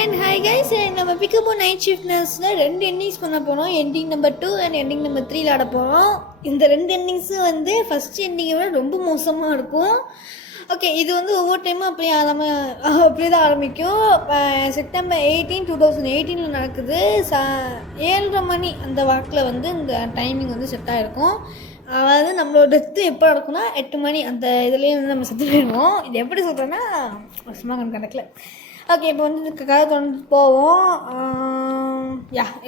And hi guys, நம்ம pickup night shift நர்ஸில் 2 endings பண்ண போகிறோம். Ending number 2 and ending number 3 ஆட போகிறோம். இந்த 2 எண்டிங்ஸும் வந்து ஃபஸ்ட் எண்டிங்கை விட ரொம்ப மோசமாக இருக்கும். ஓகே, இது வந்து ஒவ்வொரு டைமும் அப்படியே தான் ஆரம்பிக்கும். செப்டம்பர் 18, 2018 நடக்குது. 7:30 மணி அந்த வாக்கில் வந்து இந்த டைமிங் வந்து செட் ஆகிருக்கும். அதாவது நம்மளோட டெத்து எப்போ நடக்கும்னா 8 மணி அந்த இதுலேயே வந்து நம்ம செத்து போயிடுவோம். இது எப்படி சொல்கிறேன்னா சும்மா கணக்கில். ஓகே, இப்போ வந்து கதை தொடர்ந்து போவோம்.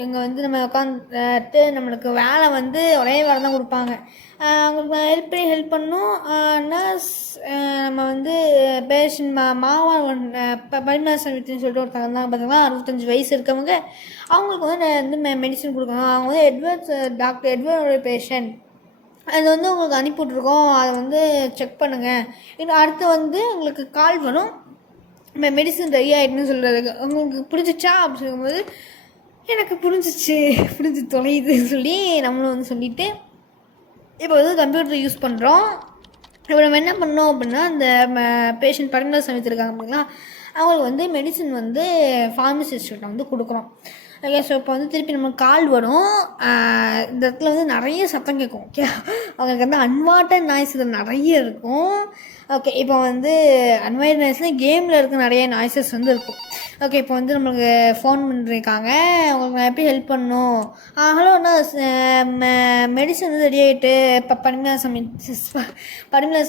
இங்கே வந்து நம்ம உட்காந்துட்டு நம்மளுக்கு வேலை வந்து ஒரே வேலை தான் கொடுப்பாங்க. அவங்களுக்கு ஹெல்ப் பண்ணணும். நர்ஸ் நம்ம வந்து பேஷண்ட் மாவா பரிமாசம் வித்துன்னு சொல்லிட்டு ஒருத்தங்க இருந்தாங்க பார்த்தீங்கன்னா, 65 வயசு இருக்கவங்க. அவங்களுக்கு வந்து மெடிசன் கொடுக்கணும். அவங்க வந்து டாக்டர் எட்வர்டோட பேஷண்ட். அது வந்து உங்களுக்கு அனுப்பிவிட்ருக்கோம், அதை வந்து செக் பண்ணுங்கள். இன்னும் அடுத்து வந்து உங்களுக்கு கால் வரும், மெடிசன் ரெடி ஆகிட்டுன்னு சொல்கிறதுக்கு. உங்களுக்கு புரிஞ்சிச்சா அப்படி சொல்லும்போது எனக்கு புரிஞ்சு தொலையுதுன்னு சொல்லி நம்மளும் வந்து சொல்லிவிட்டு இப்போ வந்து கம்ப்யூட்டர் யூஸ் பண்ணுறோம். இப்போ நம்ம என்ன பண்ணோம் அப்படின்னா, அந்த பேஷண்ட் பரிமாணம் சமைத்திருக்காங்க அப்படிங்களா, அவங்களுக்கு வந்து மெடிசன் வந்து ஃபார்மசிஸ்ட்டை வந்து கொடுக்குறோம். ஓகே, ஸோ இப்போ வந்து திருப்பி நம்மளுக்கு கால் வரும். இந்த இடத்துல வந்து நிறைய சத்தம் கேட்கும். ஓகே, அவங்களுக்கு வந்து அன்வான்டட் நாய்ஸ் இது நிறைய இருக்கும். ஓகே, இப்போ வந்து அன்வான்டட் நாய்ஸ்னால் கேமில் இருக்க நிறைய நாய்ஸஸ் வந்து இருக்கும். ஓகே, இப்போ வந்து நம்மளுக்கு ஃபோன் பண்ணிருக்காங்க. அவங்களுக்கு நான் எப்படி ஹெல்ப் பண்ணணும்? ஹலோ அண்ணா, மெடிசன் வந்து ரெடி ஆகிட்டு இப்போ பரிமள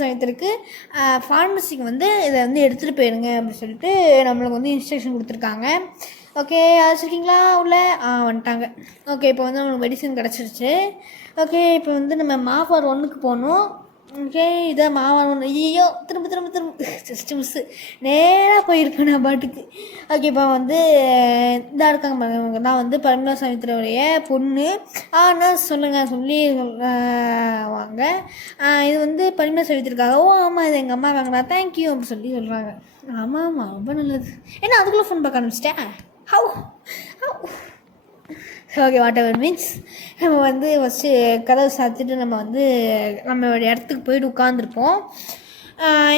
சமயத்திற்கு ஃபார்மசிக்கு வந்து இதை வந்து எடுத்துகிட்டு போயிடுங்க அப்படின்னு சொல்லிட்டு நம்மளுக்கு வந்து இன்ஸ்ட்ரக்ஷன் கொடுத்துருக்காங்க. ஓகே, அழைச்சிருக்கீங்களா உள்ள? வந்துட்டாங்க. ஓகே, இப்போ வந்து நம்மளுக்கு மெடிசன் கிடச்சிருச்சு. ஓகே, இப்போ வந்து நம்ம மாவார் 1க்கு போகணும். ஓகே, இதை மாவார் 1. ஐயோ, திரும்ப ஜஸ்ட்டு மிஸ்ஸு, நேராக போயிருப்பேன் நான் பாட்டுக்கு. ஓகே, இப்போ வந்து இதாக இருக்காங்க தான் வந்து பரிமளா சமுத்திரவுடைய பொண்ணு. நர்ஸ் சொல்லுங்கள் சொல்லி வாங்க. இது வந்து பரிமளா சமுத்திரக்காக. ஓ ஆமாம், இது எங்கள் அம்மா வாங்கினா, தேங்க்யூ அப்படின்னு சொல்லி சொல்கிறாங்க. ஆமாம் ரொம்ப நல்லது. ஏன்னா அதுக்குள்ளே ஃபோன் பார்க்க ஆரம்பிச்சிட்டேன். How okay, what ever means, நம்ம வந்து ஃபஸ்ட்டு கதவை சாத்திட்டு நம்ம வந்து நம்மளோட இடத்துக்கு போய்ட்டு உட்காந்துருப்போம்.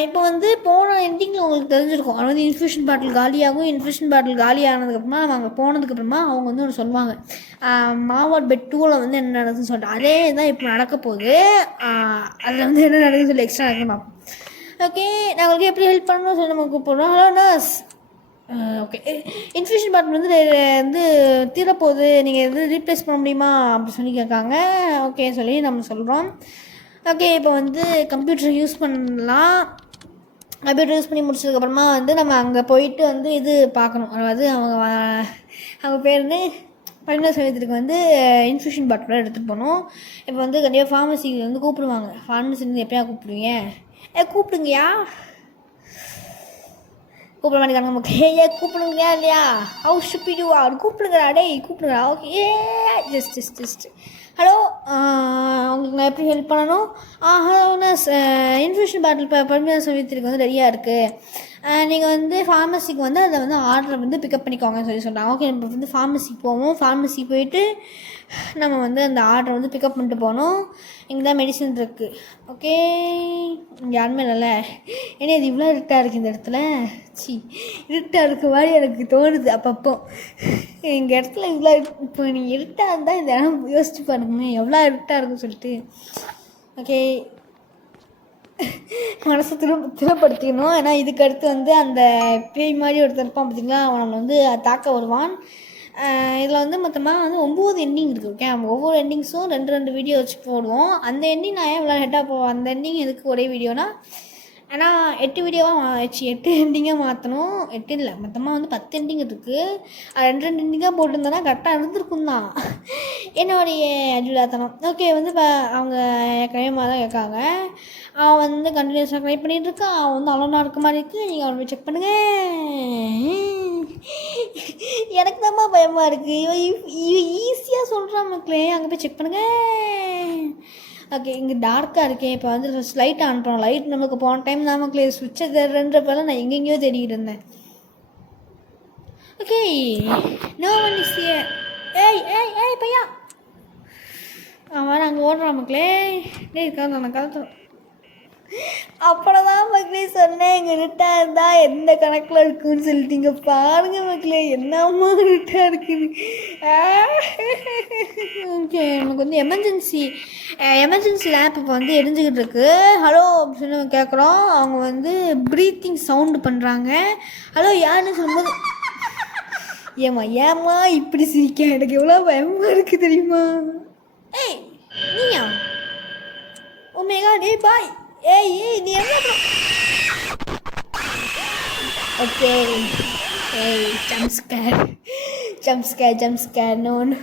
இப்போ வந்து போன எண்டிங்கில் உங்களுக்கு தெரிஞ்சிருக்கும், அது வந்து இன்ஃபியூஷன் பாட்டில் காலியாகும். இன்ஃபியூஷன் பாட்டில் காலி ஆனதுக்கப்புறமா அவங்க போனதுக்கப்புறமா அவங்க வந்து ஒன்று சொல்லுவாங்க, மாவாட் பெட் 2ல் வந்து என்ன நடக்குதுன்னு சொல்லிட்டு. அதே தான் இப்போ நடக்க போகுது. அதில் வந்து என்ன நடக்குதுன்னு சொல்லி எக்ஸ்ட்ரா நடக்கணும். ஓகே, நான் உங்களுக்கு எப்படி ஹெல்ப் பண்ணணும்னு சொல்லி நம்ம கூப்பிட்றோம். Hello nurse. Okay, infusion bottle வந்து தீரப்போகுது, நீங்கள் எது ரீப்ளேஸ் பண்ண முடியுமா அப்படி சொல்லி கேட்காங்க. ஓகே சொல்லி நம்ம சொல்கிறோம். ஓகே, இப்போ வந்து கம்ப்யூட்டர் யூஸ் பண்ணலாம். கம்ப்யூட்டர் யூஸ் பண்ணி முடிச்சதுக்கப்புறமா வந்து நம்ம அங்கே போயிட்டு வந்து இது பார்க்கணும். அதாவது அவங்க பேர் வந்து பரிமள சமயத்திற்கு வந்து இன்ஃபியூஷன் பாட்டில் எடுத்துகிட்டு போகணும். இப்போ வந்து கண்டிப்பாக ஃபார்மசிக்கு வந்து கூப்பிடுவாங்க. ஃபார்மசிலேருந்து எப்போயா கூப்பிடுவீங்க? கூப்பிடுங்கயா. கூப்பிட மாட்டேங்காங்க. ஓகே, கூப்பிடுங்க இல்லையா? ஹவு ஷுப்பிடுவா கூப்பிடுங்கடா, டேய் கூப்பிடுங்கடா. ஓகே, ஜஸ்ட் ஹலோ, உங்களுக்கு நான் எப்படி ஹெல்ப் பண்ணணும்? ஹலோ நர்ஸ், இன்ஃபியூஷன் பாட்டில் பரிமள சமயத்திற்கு வந்து ரெடியாக இருக்குது. நீங்கள் வந்து ஃபார்மசிக்கு வந்து அதை வந்து ஆர்டரை வந்து பிக்கப் பண்ணிக்கோங்கன்னு சொல்லி சொல்கிறாங்க. ஓகே, நம்ம வந்து ஃபார்மசிக்கு போவோம். ஃபார்மசிக்கு போயிட்டு நம்ம வந்து அந்த ஆர்டரை வந்து பிக்கப் பண்ணிட்டு போகணும். இங்கே தான் மெடிசன் இருக்குது. ஓகே, இங்கே யாருமே இல்லைல்ல. ஏன்னா இது இவ்வளோ இருட்டாக இருக்குது இந்த இடத்துல. இருட்டாக இருக்க மாதிரி எனக்கு தோணுது அப்பப்போ. எங்கள் இடத்துல இவ்வளோ இப்போ நீங்கள் இருட்டாக இருந்தால் இந்த இடம் யோசிச்சு பாருங்க எவ்வளோ இருட்டாக இருக்குன்னு சொல்லிட்டு. ஓகே, மனசை திரும்பப்படுத்திக்கணும். ஏன்னா இதுக்கு அடுத்து வந்து அந்த பேய் மாதிரி ஒருத்தர் இருப்பான் பார்த்திங்களா, அவன் நம்மளை வந்து தாக்க வருவான். இதில் வந்து மொத்தமாக வந்து 9 எண்டிங் இருக்குது. ஓகே, நம்ம ஒவ்வொரு எண்டிங்ஸும் 2 வீடியோ வச்சு போடுவோம். அந்த எண்டிங் நான் ஏன் இவ்வளோ ஹெட்டாக போவோம், அந்த எண்டிங் எதுக்கு ஒரே வீடியோனா, ஏன்னா 8 வீடியோவாக 8 எண்டிங்காக மாற்றணும். 8 இல்லை, மொத்தமாக வந்து 10 எண்டிங் இருக்குது. 2 எண்டிங்காக போட்டிருந்தோன்னா கரெக்டாக இருந்திருக்கும் தான் என்னுடைய அஜுலாத்தனம். ஓகே, வந்து இப்போ அவங்க கையமாக தான் கேட்காங்க. அவன் வந்து கண்டினியூஸாக ட்ரை பண்ணிகிட்டு இருக்கான். அவன் வந்து அலோனாக இருக்க மாதிரி இருக்குது. நீங்கள் அவனை போய் செக் பண்ணுங்கள். எனக்கு தான்மா பயமாக இருக்குது. இவன் ஈஸியாக சொல்கிறான் மக்களே, அங்கே போய் செக் பண்ணுங்கள். ஓகே, இங்கே டார்க்காக இருக்கேன். இப்போ வந்து லைட் ஆன் பண்ணோம். லைட் நமக்கு போன டைம் தான் மக்களே சுவிட்சை தேடுறப்பெல்லாம் நான் எங்கெங்கேயோ தேடிக்கிட்டு இருந்தேன். Okay, no one is here. ஏய் பையா, அவன் அங்கே ஓடுறான் மக்களே. இருக்காங்க நான் கதை அப்புறம் தான் மக்களே சொன்னேன், எங்கள் ரிட்டா இருந்தால் எந்த கணக்கில் இருக்குன்னு சொல்லிட்டீங்க. பாருங்க மக்களே, என்னம்மா ரிட்டா இருக்குன்னு. ஓகே, நமக்கு வந்து எமர்ஜென்சி லேப் இப்போ வந்து எரிஞ்சுக்கிட்டு இருக்கு. ஹலோ அப்படின்னு கேட்குறோம். அவங்க வந்து ப்ரீத்திங் சவுண்டு பண்ணுறாங்க. ஹலோ யாருன்னு சொல்லும்போது ஏம்மா இப்படி சிரிக்க, எனக்கு எவ்வளோ பயமாக இருக்குது தெரியுமா? ஏய் நீயா? ஓமேகா டே பாய். ஏய் நீ என்ன? ஓகே, ஏய் ஜம்ஸ்கேர் நோன்னு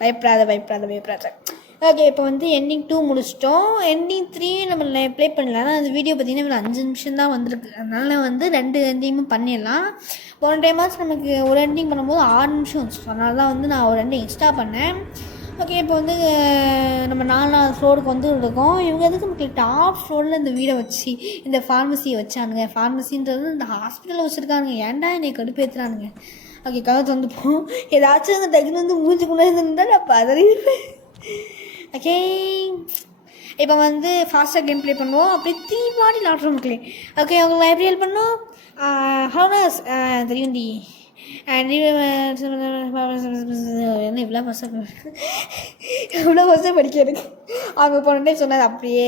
பயப்படாத. ஓகே, இப்போ வந்து எண்டிங் 2 முடிச்சிட்டோம். எண்டிங் 3 நம்ம ப்ளே பண்ணலாம். அந்த வீடியோ பார்த்திங்கன்னா 5 நிமிஷம் தான் வந்திருக்கு. அதனால் வந்து 2 எண்டிங்கும் பண்ணிடலாம். போன டைமாச்சும் நமக்கு ஒரு எண்டிங் பண்ணும்போது 6 நிமிஷம் வந்துச்சு. அதனால தான் வந்து நான் ஒரு 2 எக்ஸ்ட்ரா பண்ணேன். ஓகே, இப்போ வந்து நம்ம 4வது ஃப்ளோருக்கு வந்து இருக்கோம். இவங்க எதுக்கு நமக்கு டாப் ஃப்ளோரில் இந்த வீடை வச்சு இந்த ஃபார்மசியை வச்சானுங்க. ஃபார்மசின்றது இந்த ஹாஸ்பிட்டலில் வச்சுருக்கானுங்க. ஏன்டா என்னை கடுப்பேற்றுறானுங்க. ஓகே, கதை வந்துப்போம். ஏதாச்சும் அந்த டக்குன்னு வந்து மூஞ்சி கொண்டு இருந்தால் நான் பதறிடுவேன். ஓகே, இப்போ வந்து ஃபாஸ்ட்டாக கேம் ப்ளே பண்ணுவோம். அப்படியே தீபாவளி விளாட்றோம் மக்களே. ஓகே, அவங்களை எப்படி ஹெல்ப் பண்ணோம்? ஹவுனஸ் தெரியும் டி என்ன இவ்வளோ வருஷம் படிக்கிறதுக்கு அவங்க போன டைம் சொன்னது அப்படியே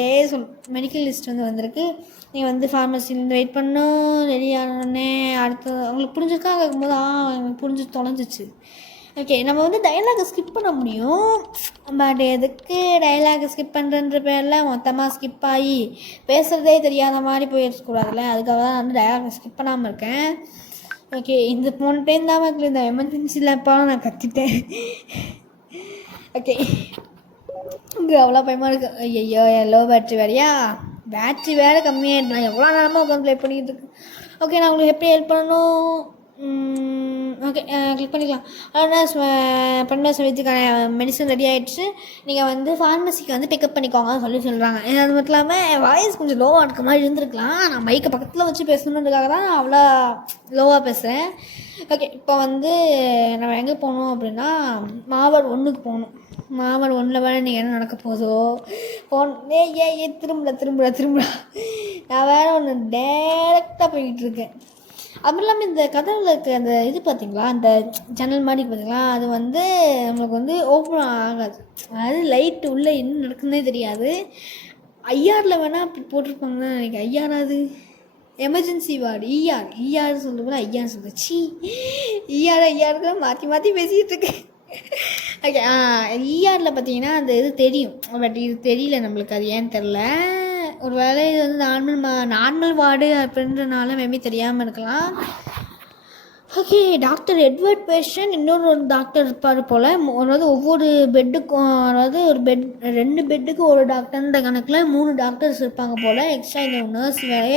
மெடிக்கல் லிஸ்ட் வந்து வந்திருக்கு. நீங்கள் வந்து ஃபார்மசிலேருந்து வெயிட் பண்ணணும். ரெடி ஆனோடனே அடுத்து அவங்களுக்கு புரிஞ்சிருக்கா கேட்கும்போது அவங்களுக்கு புரிஞ்சு தொலைஞ்சிச்சு. ஓகே, நம்ம வந்து டைலாகை ஸ்கிப் பண்ண முடியும். பட் எதுக்கு டைலாகை ஸ்கிப் பண்ணுறன்ற பேரில் மொத்தமாக ஸ்கிப் ஆகி பேசுகிறதே தெரியாத மாதிரி போயிடக்கூடாதுல்ல. அதுக்காக தான் வந்து டைலாகை ஸ்கிப் பண்ணாமல் இருக்கேன். ஓகே, இந்த போன டைம் தான் மக்கள் இந்த எமர்ஜென்சியில் இப்போ நான் கற்றுட்டேன். ஓகே, இங்கே அவ்வளோ பயமாக இருக்குது. ஐயோ லோ பேட்ரி வேறு கம்மியாகிட்டு நான் எவ்வளோ நேரமாக உட்காந்து ப்ளே பண்ணிக்கிட்டு இருக்கேன். ஓகே, நான் உங்களுக்கு எப்படி ஹெல்ப் பண்ணணும்? ஓகே, கிளிக் பண்ணிக்கலாம். ஆனால் பன்மேச வைத்துக்கான மெடிசன் ரெடி ஆகிடுச்சு. நீங்கள் வந்து ஃபார்மசிக்கு வந்து பிக்கப் பண்ணிக்கோங்க சொல்கிறாங்க. அது மட்டும் இல்லாமல் வாய்ஸ் கொஞ்சம் லோவாக இருக்க மாதிரி இருந்திருக்கலாம். நான் மைக்கை பக்கத்தில் வச்சு பேசணுன்றதுக்காக தான் நான் அவ்வளோ லோவாக பேசுகிறேன். ஓகே, இப்போ வந்து நம்ம எங்கே போகணும் அப்படின்னா மாவட் 1க்கு போகணும். மாவட் 1 வேறு நீங்கள் என்ன நடக்க போதோ திரும்புடா நான் வேறு ஒன்று டேரெக்டாக போய்கிட்டு இருக்கேன். அதுவும் இல்லாமல் இந்த கதவில் இருக்க அந்த இது பார்த்திங்களா, அந்த ஜன்னல் மாதிரி பார்த்திங்களா, அது வந்து நம்மளுக்கு வந்து ஓப்பன் ஆகாது. அதாவது லைட்டு உள்ளே என்ன நடக்குதுன்னே தெரியாது. ஐஆரில் வேணால் அப்படி போட்டிருப்பாங்கன்னா எனக்கு ஐஆராது எமர்ஜென்சி வார்டு ஈஆர் சொல்லும்போது ஐஆர் சொல்லுச்சு. ஐஆருக்கு தான் மாற்றி பேசிக்கிட்டு இருக்கேன். ஓகே, ஈஆரில் பார்த்தீங்கன்னா அந்த இது தெரியும். பட் இது தெரியல நம்மளுக்கு, அது ஏன்னு தெரில. ஒரு வேளை இது வந்து நார்மல் வார்டு அப்படின்றனால மேபி தெரியாமல் இருக்கலாம். ஓகே, டாக்டர் எட்வர்ட் பேஷண்ட் இன்னொரு டாக்டர் இருப்பார் போல். அதாவது ஒவ்வொரு பெட்டுக்கும், அதாவது ஒரு 2 பெட்டுக்கு ஒரு டாக்டர்ன்ற கணக்கில் 3 டாக்டர்ஸ் இருப்பாங்க போல். எக்ஸ்ட்ரா இந்த நர்ஸ் வேறு.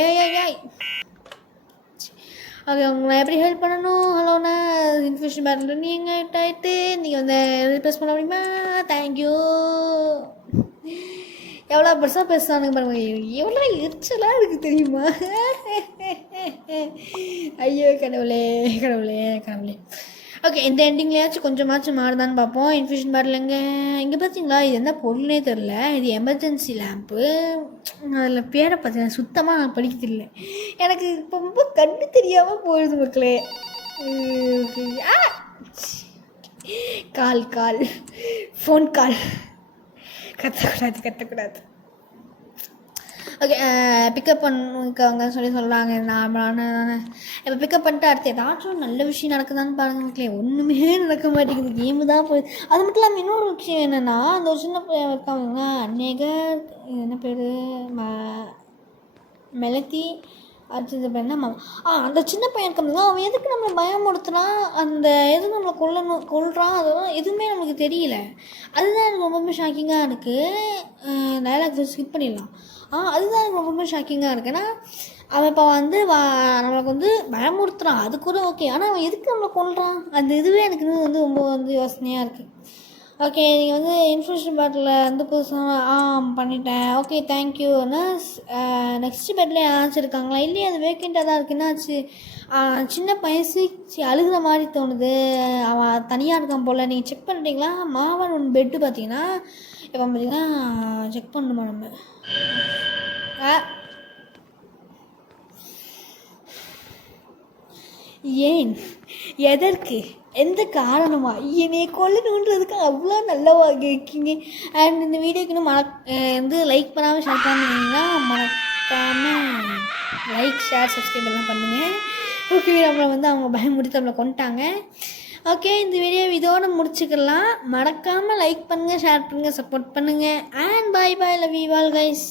ஓகே, உங்களை எப்படி ஹெல்ப் பண்ணணும்? ஹலோண்ணா, இன்ஃபெக்ஷன் பேட்டில் நீங்கள் ஆகிட்டு நீங்கள் வந்து ரிப்ளேஸ் பண்ண முடியுமா? தேங்க்யூ. எவ்வளோ பெருசாக பேசுகிறானுங்க பாருங்க. எவ்வளோ எரிச்சலாக இருக்குது தெரியுமா? ஐயோ கடவுளே. ஓகே, இந்த எண்டிங்லேயாச்சும் கொஞ்சமாச்சும் மாறுதான்னு பார்ப்போம். இன்ஃபெக்ஷன் பேட்டில் இங்கே பார்த்தீங்களா, இது என்ன பொருள்னே தெரில. இது எமர்ஜென்சி லேம்ப்பு. அதில் பேரை பார்த்தீங்கன்னா சுத்தமாக நான் படிக்க தெரியல. எனக்கு இப்போ ரொம்ப கண்ணு தெரியாமல் போயிடுது மக்களே. கால் ஃபோன் கால் கத்தக்கூடாது. ஓகே, பிக்கப் பண்ணிக்கோங்க சொல்கிறாங்க. நார்மலான இப்போ பிக்கப் பண்ணிட்டு அடுத்து ஏதாச்சும் நல்ல விஷயம் நடக்குதான்னு பாருங்க மக்களே. ஒன்றுமே நடக்க மாட்டேங்குது, கேமு தான் போய். அது மட்டும் இல்லாமல் இன்னொரு விஷயம் என்னென்னா, அந்த ஒரு சின்ன பையன் இருக்காங்க அநேகர், என்ன பேர் மெலத்தி, அடுத்தது பேர் என்ன அந்த சின்ன பையன் இருக்காங்க. அவன் எதுக்கு நம்மளை பயமுறுத்துறான், அந்த எது நம்மளை கொல்றான், அதெல்லாம் எதுவுமே நமக்கு தெரியல. அதுதான் எனக்கு ரொம்ப ஷாக்கிங்காக இருக்குது. டைலாக் ஸ்கிப் பண்ணிடலாம். அதுதான் எனக்கு ரொம்ப ஷாக்கிங்காக இருக்குது. ஏன்னா அவன் இப்போ வந்து நம்மளுக்கு வந்து பயமுறுத்துறான், அது கூட ஓகே. ஆனால் அவன் எதுக்கு நம்மளை கொல்றான், அந்த இதுவே எனக்கு வந்து ரொம்ப வந்து யோசனையாக இருக்குது. ஓகே, நீங்கள் வந்து இன்ஃபெக்ஷன் பேட்டில் வந்து புதுசாக பண்ணிட்டேன். Okay, thank you. நெக்ஸ்ட் பெட்டில் ஏதாச்சும் இருக்காங்களா? இல்லையே, அது வேக்கெண்ட்டாக தான் இருக்குது. என்னாச்சு? சின்ன பையன் அழுகிற மாதிரி தோணுது, அவன் தனியாக இருக்கான் போல். நீங்கள் செக் பண்ணிட்டீங்களா? மாவன் ஒன்று பெட்டு பார்த்தீங்கன்னா இப்போ பார்த்தீங்கன்னா செக் பண்ணணுமா நம்ம? ஏன், எதற்கு, எந்த காரணமா என்னை கொல்லணுன்றதுக்கு அவ்வளோ நல்லவாக இருக்கீங்க. அண்ட் இந்த வீடியோக்கு இன்னும் வந்து லைக் பண்ணாமல் ஷேர் பண்ணிங்கன்னா மறக்காமல் லைக் ஷேர் சப்ஸ்கிரைப் எல்லாம் பண்ணுங்கள். ஓகே, நம்மளை வந்து அவங்க பயமுறுத்தி நம்மளை கொண்டுட்டாங்க. ஓகே, இந்த வீடியோ இதோடு முடிச்சுக்கலாம். மறக்காமல் லைக் பண்ணுங்கள், ஷேர் பண்ணுங்கள், சப்போர்ட் பண்ணுங்கள். And bye bye, love you all guys.